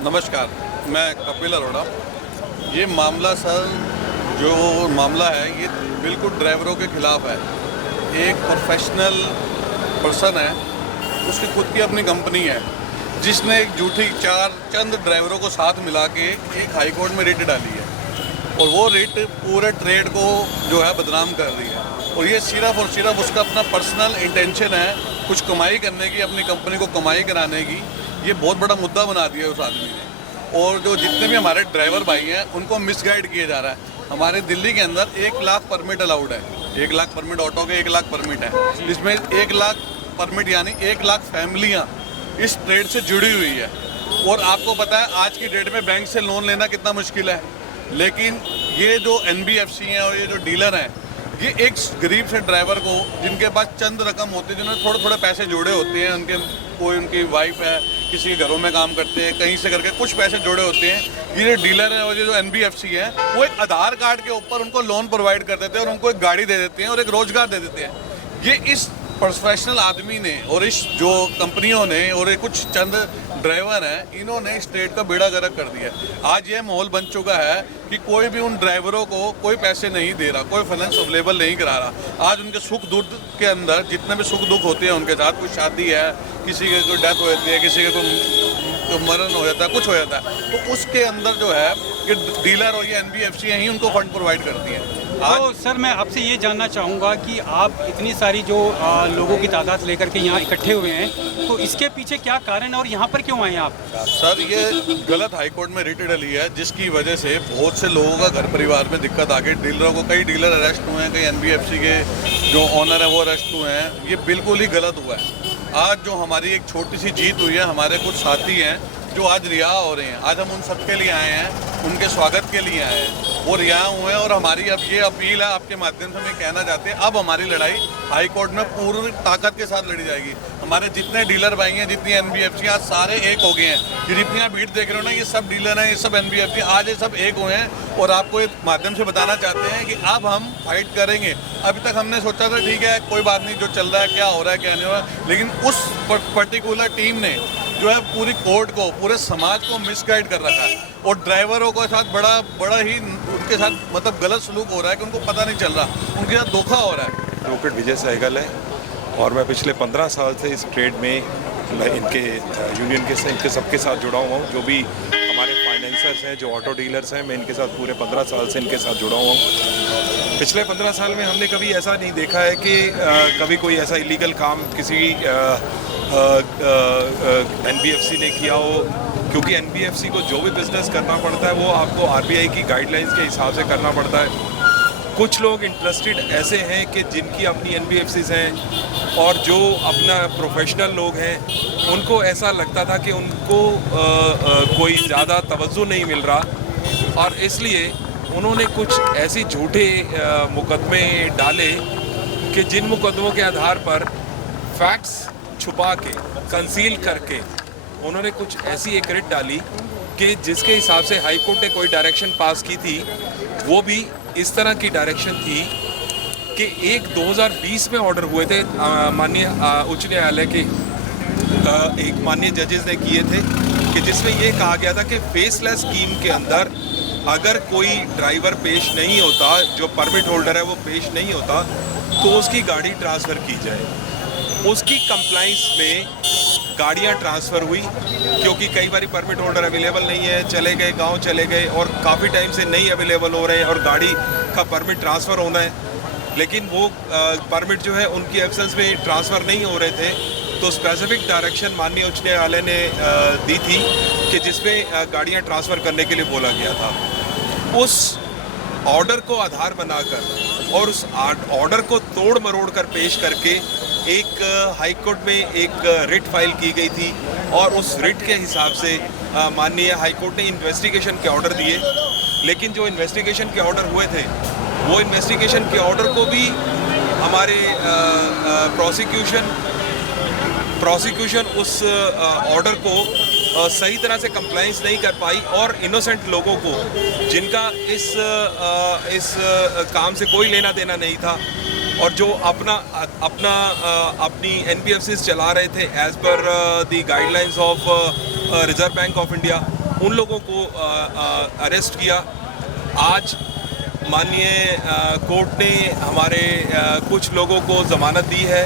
नमस्कार, मैं कपिल अरोड़ा। ये मामला सर, जो मामला है ये बिल्कुल ड्राइवरों के खिलाफ है। एक प्रोफेशनल पर्सन है, उसकी खुद की अपनी कंपनी है, जिसने एक झूठी चंद ड्राइवरों को साथ मिला के एक हाई कोर्ट में रिट डाली है और वो रिट पूरे ट्रेड को जो है बदनाम कर रही है। और ये सिर्फ और सिर्फ उसका अपना पर्सनल इंटेंशन है, कुछ कमाई करने की, अपनी कंपनी को कमाई कराने की। ये बहुत बड़ा मुद्दा बना दिया है उस आदमी ने। और जो जितने भी हमारे ड्राइवर भाई हैं उनको मिसगाइड किया जा रहा है। हमारे दिल्ली के अंदर 1 लाख परमिट अलाउड है, 1 लाख परमिट ऑटो के, 1 लाख परमिट है, जिसमें 1 लाख परमिट यानी 1 लाख फैमिलियाँ इस ट्रेड से जुड़ी हुई है। और आपको पता है आज की डेट में बैंक से लोन लेना कितना मुश्किल है, लेकिन ये जो NBFC हैं और ये जो डीलर हैं, ये एक गरीब से ड्राइवर को, जिनके पास चंद रकम होती है, जिन्होंने थोड़े थोड़े पैसे जोड़े होते हैं, उनके कोई उनकी वाइफ है, किसी के घरों में काम करते हैं, कहीं से करके कुछ पैसे जोड़े होते हैं, ये जो डीलर है और ये जो NBFC है, वो एक आधार कार्ड के ऊपर उनको लोन प्रोवाइड कर देते हैं और उनको एक गाड़ी दे देते हैं और एक रोजगार दे देते हैं। ये इस प्रोफेशनल आदमी ने और इस जो कंपनियों ने और ये कुछ चंद ड्राइवर हैं, इन्होंने स्टेट का बेड़ा गर्क कर दिया। आज ये माहौल बन चुका है कि कोई भी उन ड्राइवरों को कोई पैसे नहीं दे रहा, कोई फाइनेंस अवेलेबल नहीं करा रहा। आज उनके सुख दुख के अंदर जितने भी सुख दुख होते हैं उनके साथ, कोई शादी है, किसी की कोई डेथ हो जाती है, किसी का कोई मरण हो जाता है, कुछ हो जाता है, तो उसके अंदर जो है ये डीलर और ये NBFC ही उनको फंड प्रोवाइड करती है। तो सर मैं आपसे ये जानना चाहूँगा कि आप इतनी सारी जो लोगों की तादाद लेकर के यहाँ इकट्ठे हुए हैं, तो इसके पीछे क्या कारण है और यहाँ पर क्यों आए हैं आप? सर ये गलत हाई कोर्ट में रिट डली है, जिसकी वजह से बहुत से लोगों का घर परिवार में दिक्कत आ गई। डीलरों को, कई डीलर अरेस्ट हुए हैं, कई NBFC के जो ऑनर है वो अरेस्ट हुए हैं। ये बिल्कुल ही गलत हुआ है। आज जो हमारी एक छोटी सी जीत हुई है, हमारे कुछ साथी हैं जो आज रिहा हो रहे हैं, आज हम उन सब के लिए आए हैं, उनके स्वागत के लिए आए हैं। वो रिहा हुए हैं और हमारी अब ये अपील है, आपके माध्यम से हम ये कहना चाहते हैं, अब हमारी लड़ाई हाई कोर्ट में पूरी ताकत के साथ लड़ी जाएगी। हमारे जितने डीलर भाई हैं, जितनी NBFC, आज सारे एक हो गए हैं। ये जितनी आप भीड़ देख रहे हो ना, ये सब डीलर हैं, ये सब NBFC, आज ये सब एक हुए हैं। और आपको एक माध्यम से बताना चाहते हैं कि अब हम फाइट करेंगे। अभी तक हमने सोचा था ठीक है कोई बात नहीं, जो चल रहा है, क्या हो रहा है, क्या नहीं हो रहा है, लेकिन उस पर्टिकुलर टीम ने जो है पूरी कोर्ट को, पूरे समाज को मिसगाइड कर रखा है। और ड्राइवरों के साथ बड़ा ही उनके साथ मतलब गलत सलूक हो रहा है कि उनको पता नहीं चल रहा, उनके साथ धोखा हो रहा है। एडवोकेट विजय सहगल है और मैं पिछले 15 साल से इस ट्रेड में इनके यूनियन के इनके सबके साथ जुड़ा हुआ हूँ। जो भी हमारे फाइनेंसर्स हैं, जो ऑटो डीलर्स हैं, मैं इनके साथ पूरे 15 साल से इनके साथ जुड़ा हुआ हूँ। पिछले 15 साल में हमने कभी ऐसा नहीं देखा है कि कभी कोई ऐसा इलीगल काम किसी NBFC ने किया हो, क्योंकि NBFC को जो भी बिजनेस करना पड़ता है वो आपको RBI की गाइडलाइंस के हिसाब से करना पड़ता है। कुछ लोग इंटरेस्टेड ऐसे हैं कि जिनकी अपनी NBFCs हैं और जो अपना प्रोफेशनल लोग हैं, उनको ऐसा लगता था कि उनको कोई ज़्यादा तवज्जो नहीं मिल रहा और इसलिए उन्होंने कुछ ऐसी झूठे मुकदमे डाले कि जिन मुकदमों के आधार पर फैक्ट्स छुपा के, कंसील करके उन्होंने कुछ ऐसी एक रिट डाली कि जिसके हिसाब से हाई कोर्ट ने कोई डायरेक्शन पास की थी, वो भी इस तरह की डायरेक्शन थी कि एक 2020 में ऑर्डर हुए थे माननीय उच्च न्यायालय के एक माननीय जजेस ने किए थे कि जिसमें ये कहा गया था कि फेसलेस स्कीम के अंदर अगर कोई ड्राइवर पेश नहीं होता, जो परमिट होल्डर है वो पेश नहीं होता, तो उसकी गाड़ी ट्रांसफ़र की जाए। उसकी कंप्लाइंस में गाड़ियां ट्रांसफ़र हुई, क्योंकि कई बार परमिट होल्डर अवेलेबल नहीं है, चले गए, गांव चले गए और काफ़ी टाइम से नहीं अवेलेबल हो रहे हैं और गाड़ी का परमिट ट्रांसफ़र होना है, लेकिन वो परमिट जो है उनकी एब्सेंस में ट्रांसफ़र नहीं हो रहे थे। तो स्पेसिफिक डायरेक्शन माननीय उच्च न्यायालय ने दी थी कि जिसमें गाड़ियाँ ट्रांसफ़र करने के लिए बोला गया था। उस ऑर्डर को आधार बनाकर और उस ऑर्डर को तोड़ मरोड़ कर पेश करके एक हाई कोर्ट में एक रिट फाइल की गई थी और उस रिट के हिसाब से माननीय हाई कोर्ट ने इन्वेस्टिगेशन के ऑर्डर दिए। लेकिन जो इन्वेस्टिगेशन के ऑर्डर हुए थे, वो इन्वेस्टिगेशन के ऑर्डर को भी हमारे प्रोसिक्यूशन उस ऑर्डर को सही तरह से कंप्लाइंस नहीं कर पाई और इनोसेंट लोगों को, जिनका इस काम से कोई लेना देना नहीं था और जो अपनी NBFCs चला रहे थे as per the guidelines of Reserve Bank of India, उन लोगों को अरेस्ट किया। आज माननीय कोर्ट ने हमारे कुछ लोगों को ज़मानत दी है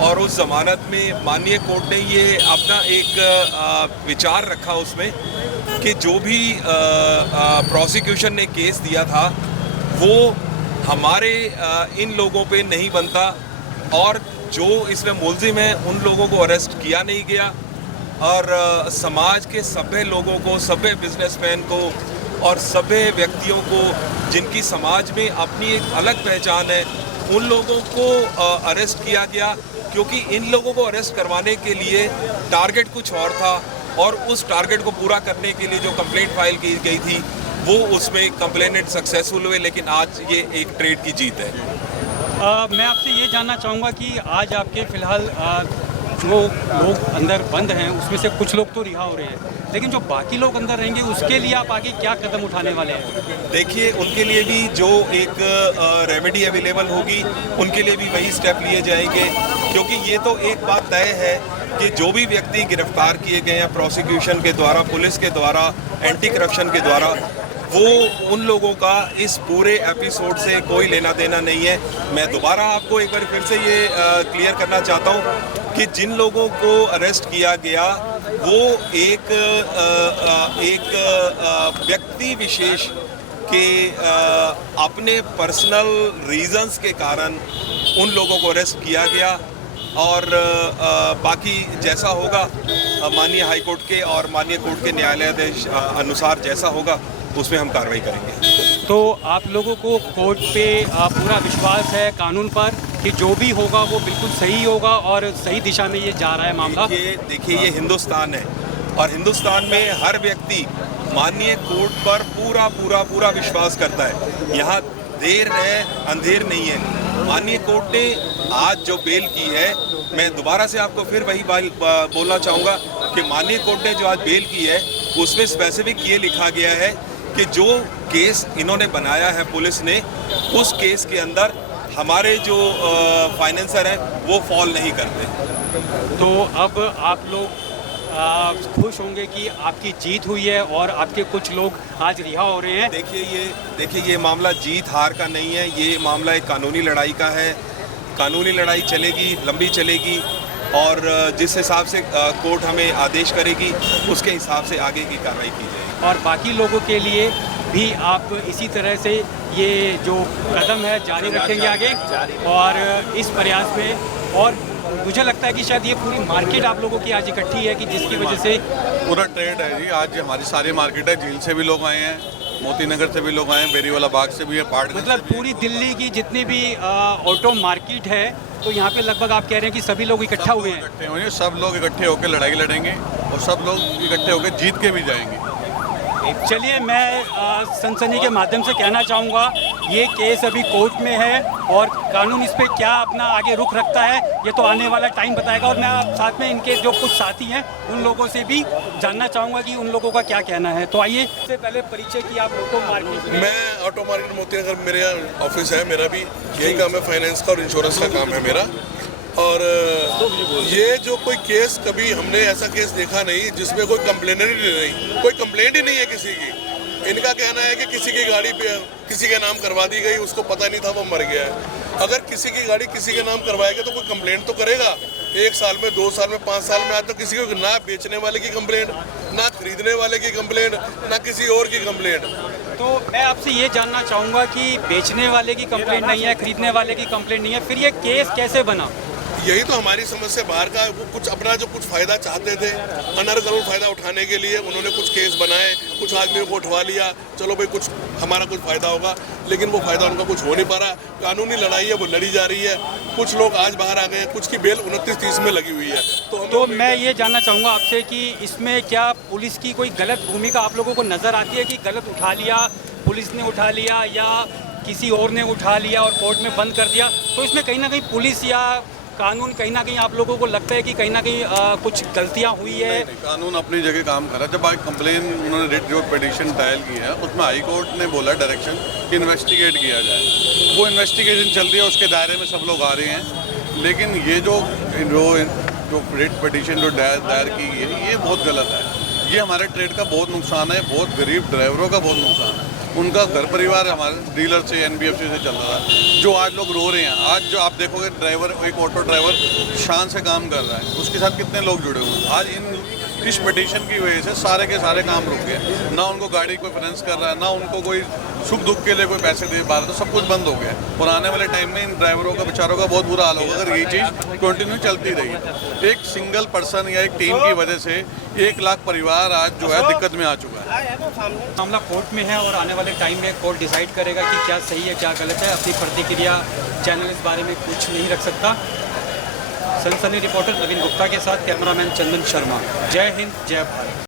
और उस ज़मानत में माननीय कोर्ट ने ये अपना एक विचार रखा उसमें कि जो भी प्रोसिक्यूशन ने केस दिया था वो हमारे इन लोगों पे नहीं बनता और जो इसमें मुलजिम हैं उन लोगों को अरेस्ट किया नहीं गया और समाज के सभ्य लोगों को, सभ्य बिजनेसमैन को और सभ्य व्यक्तियों को जिनकी समाज में अपनी एक अलग पहचान है उन लोगों को अरेस्ट किया गया, क्योंकि इन लोगों को अरेस्ट करवाने के लिए टारगेट कुछ और था और उस टारगेट को पूरा करने के लिए जो कंप्लेंट फाइल की गई थी वो उसमें कंप्लेनेंट सक्सेसफुल हुए, लेकिन आज ये एक ट्रेड की जीत है। मैं आपसे ये जानना चाहूँगा कि आज आपके फ़िलहाल जो लोग अंदर बंद हैं उसमें से कुछ लोग तो रिहा हो रहे हैं, लेकिन जो बाकी लोग अंदर रहेंगे उसके लिए आप आगे क्या कदम उठाने वाले हैं? देखिए, उनके लिए भी जो एक रेमेडी अवेलेबल होगी उनके लिए भी वही स्टेप लिए जाएंगे, क्योंकि ये तो एक बात तय है कि जो भी व्यक्ति गिरफ्तार किए गए हैं प्रोसिक्यूशन के द्वारा, पुलिस के द्वारा, एंटी करप्शन के द्वारा, वो उन लोगों का इस पूरे एपिसोड से कोई लेना देना नहीं है। मैं दोबारा आपको एक बार फिर से ये क्लियर करना चाहता हूँ कि जिन लोगों को अरेस्ट किया गया वो एक व्यक्ति विशेष के अपने पर्सनल रीजंस के कारण उन लोगों को अरेस्ट किया गया और बाकी जैसा होगा माननीय हाई कोर्ट के और माननीय कोर्ट के न्यायालयाधीश अनुसार जैसा होगा उसमें हम कार्रवाई करेंगे। तो आप लोगों को कोर्ट पे पूरा विश्वास है कानून पर कि जो भी होगा वो बिल्कुल सही होगा और सही दिशा में ये जा रहा है मामला? देखिए ये हिंदुस्तान है और हिंदुस्तान में हर व्यक्ति माननीय कोर्ट पर पूरा पूरा पूरा विश्वास करता है। यहाँ देर है अंधेर नहीं है। माननीय कोर्ट ने आज जो बेल की है, मैं दोबारा से आपको फिर वही बोलना चाहूँगा कि माननीय कोर्ट ने जो आज बेल की है उसमें स्पेसिफिक ये लिखा गया है कि जो केस इन्होंने बनाया है पुलिस ने, उस केस के अंदर हमारे जो फाइनेंसर हैं वो फॉल नहीं करते। तो अब आप लोग खुश होंगे कि आपकी जीत हुई है और आपके कुछ लोग आज रिहा हो रहे हैं? देखिए ये मामला जीत हार का नहीं है, ये मामला एक कानूनी लड़ाई का है। कानूनी लड़ाई चलेगी, लंबी चलेगी और जिस हिसाब से कोर्ट हमें आदेश करेगी उसके हिसाब से आगे की कार्रवाई की जाएगी। और बाकी लोगों के लिए भी आप इसी तरह से ये जो कदम है जारी रखेंगे आगे और इस प्रयास में? और मुझे लगता है कि शायद ये पूरी मार्केट आप लोगों की आज इकट्ठी है कि जिसकी वजह से पूरा ट्रेड है जी। आज हमारी सारी मार्केट है, झील से भी लोग आए हैं, मोती नगर से भी लोग आए हैं, बेरीवाला बाग से भी है, पार्ट मतलब पूरी दिल्ली की जितनी भी ऑटो मार्केट है तो यहाँ पे लगभग आप कह रहे हैं कि सभी लोग इकट्ठा हुए हैं? इकट्ठे हुए हैं, सब लोग इकट्ठे होकर लड़ाई लड़ेंगे और सब लोग इकट्ठे होकर जीत के भी जाएंगे। चलिए, मैं सनसनी के माध्यम से कहना चाहूँगा ये केस अभी कोर्ट में है और कानून इस पर क्या अपना आगे रुख रखता है ये तो आने वाला टाइम बताएगा। और मैं आप साथ में इनके जो कुछ साथी हैं उन लोगों से भी जानना चाहूँगा कि उन लोगों का क्या कहना है। तो आइए, इससे पहले परिचय की आप ऑटो मार्केट में। मैं ऑटो मार्केट मोती नगर मेरे ऑफिस है, मेरा भी यही काम है, फाइनेंस का और इंश्योरेंस का काम है मेरा। और ये जो कोई केस, कभी हमने ऐसा केस देखा नहीं जिसमें कोई कंप्लेनर ही नहीं, कोई कंप्लेंट ही नहीं है किसी की। इनका कहना है कि किसी की गाड़ी पे किसी के नाम करवा दी गई, उसको पता नहीं था वो मर गया है। अगर किसी की गाड़ी किसी के नाम करवाएगा तो कोई कंप्लेंट तो करेगा। 1 साल में, 2 साल में, 5 साल में आज तो किसी को ना बेचने वाले की कंप्लेंट, ना खरीदने वाले की कंप्लेंट, ना किसी और की कंप्लेंट। तो मैं आपसे ये जानना चाहूँगा कि बेचने वाले की कंप्लेंट नहीं है, खरीदने वाले की कंप्लेंट नहीं है, फिर ये केस कैसे बना? यही तो हमारी समस्या बाहर का, वो कुछ अपना जो कुछ फ़ायदा चाहते थे, अनर्गल फ़ायदा उठाने के लिए उन्होंने कुछ केस बनाए, कुछ आदमियों को उठवा लिया, चलो भाई कुछ हमारा कुछ फ़ायदा होगा, लेकिन वो फ़ायदा उनका कुछ हो नहीं पा रहा। कानूनी लड़ाई है वो लड़ी जा रही है। कुछ लोग आज बाहर आ गए हैं, कुछ की बेल 29-30 में लगी हुई है। तो मैं ये जानना चाहूँगा आपसे कि इसमें क्या पुलिस की कोई गलत भूमिका आप लोगों को नज़र आती है कि गलत उठा लिया, पुलिस ने उठा लिया या किसी और ने उठा लिया और कोर्ट में बंद कर दिया? तो इसमें कहीं ना कहीं पुलिस या कानून कहीं ना कहीं आप लोगों को लगता है कि कहीं ना कहीं कुछ गलतियां हुई है? नहीं, कानून अपनी जगह काम कर रहा है। जब आज कंप्लेन उन्होंने जो पिटीशन दायर की है उसमें हाई कोर्ट ने बोला डायरेक्शन कि इन्वेस्टिगेट किया जाए। वो इन्वेस्टिगेशन चल रही है, उसके दायरे में सब लोग आ रहे हैं। लेकिन ये जो रिट पिटीशन जो दायर की गई है ये बहुत गलत है। ये हमारे ट्रेड का बहुत नुकसान है, बहुत गरीब ड्राइवरों का बहुत नुकसान है। उनका घर परिवार हमारे डीलर से, एनबीएफसी से चल रहा है, जो आज लोग रो रहे हैं। आज जो आप देखोगे ड्राइवर, एक ऑटो ड्राइवर शान से काम कर रहा है, उसके साथ कितने लोग जुड़े हुए हैं। आज इस पिटीशन की वजह से सारे के सारे काम रुक गए, ना उनको गाड़ी कोई फाइनेंस कर रहा है, ना उनको कोई सुख दुख के लिए कोई पैसे दे पा रहा, तो सब कुछ बंद हो गया। और आने वाले टाइम में इन ड्राइवरों का, बेचारों का बहुत बुरा हाल होगा अगर ये चीज़ कंटिन्यू चलती रही। एक सिंगल पर्सन या एक टीम की वजह से 1 लाख परिवार आज जो है दिक्कत में आ चुका है। मामला कोर्ट में है और आने वाले टाइम में कोर्ट डिसाइड करेगा कि क्या सही है क्या गलत है। अपनी प्रतिक्रिया चैनल इस बारे में कुछ नहीं रख सकता। सनसनी रिपोर्टर नवीन गुप्ता के साथ कैमरामैन चंदन शर्मा। जय हिंद, जय भारत।